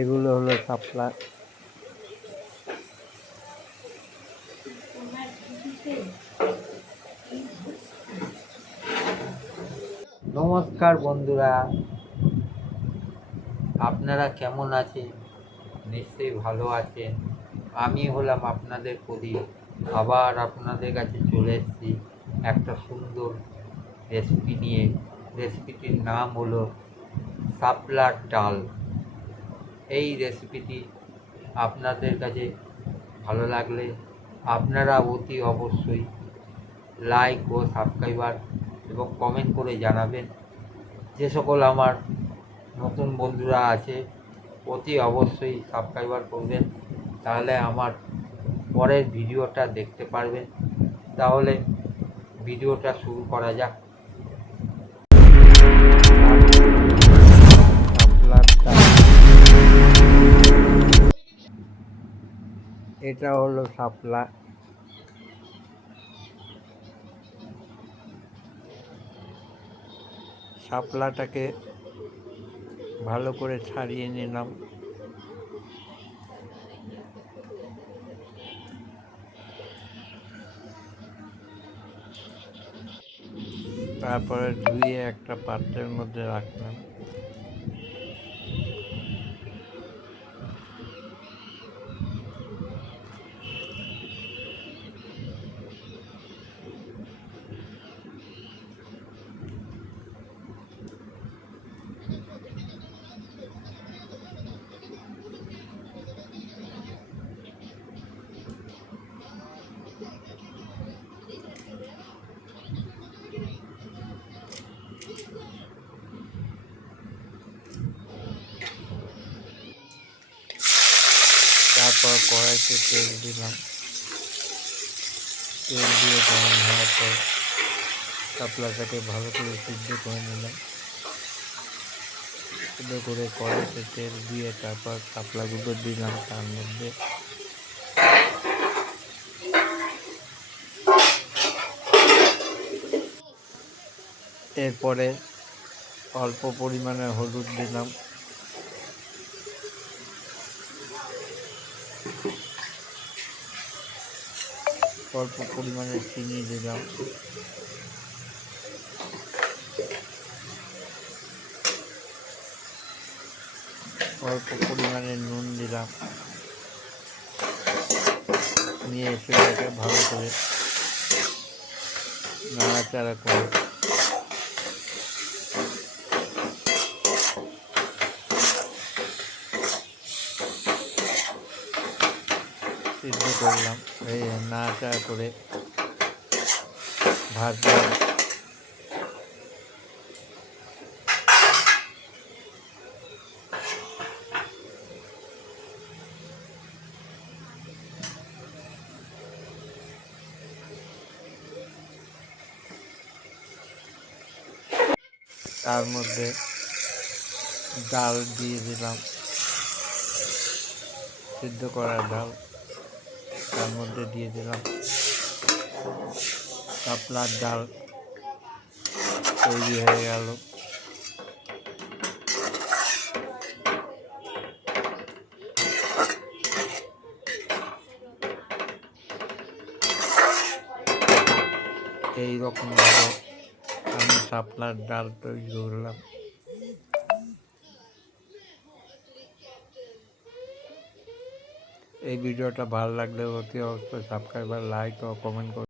এগুলো হলো শাপলা। নমস্কার বন্ধুরা, আপনারা কেমন আছেন? নিশ্চয়ই ভালো আছেন। আমি হলাম আপনাদের প্রদীপ। আবার আপনাদের কাছে চলে এসেছি একটা সুন্দর রেসিপি নিয়ে। রেসিপিটির নাম হলো শাপলার ডাল। এই রেসিপিটি আপনাদের কাছে ভালো লাগলে আপনারা অতি অবশ্যই লাইক ও সাবস্ক্রাইবার এবং কমেন্ট করে জানাবেন। যে সকল আমার নতুন বন্ধুরা আছে অতি অবশ্যই সাবস্ক্রাইবার করবেন, তাহলে আমার পরের ভিডিওটা দেখতে পারবেন। তাহলে ভিডিওটা শুরু করা যাক। এটা হলো শাপলা। শাপলাটাকে ভালো করে ছাড়িয়ে নিলাম। তারপরে ধুয়ে একটা পাত্রের মধ্যে রাখলাম। তারপর কড়াইতে তেল দিলাম। তেল দিয়ে গরম হওয়ার পর শাপলাটাকে ভালো করে সিদ্ধ করে নিলাম। সিদ্ধ করে কড়াইতে তেল দিয়ে তারপর শাপলাগুলো দিলাম তার মধ্যে। এরপরে অল্প পরিমাণে হলুদ দিলাম। অল্প পরিমাণে চিনি দিলাম। অল্প পরিমাণে নুন দিলাম। নিয়ে সেটাকে ভালো করে নাড়াচাড়া করে সিদ্ধ করলাম। এই নাড়াচাড়া করে ভাজলাম। তার মধ্যে ডাল দিয়ে দিলাম, সিদ্ধ করা ডাল তার মধ্যে দিয়ে দিলাম। শাপলার ডাল তৈরি হয়ে গেল। এইরকমভাবে আমি শাপলার ডাল তৈরি করলাম। এই ভিডিওটা ভালো লাগলে অতি অবশ্যই সাবস্ক্রাইবার, লাইক ও কমেন্ট করুন।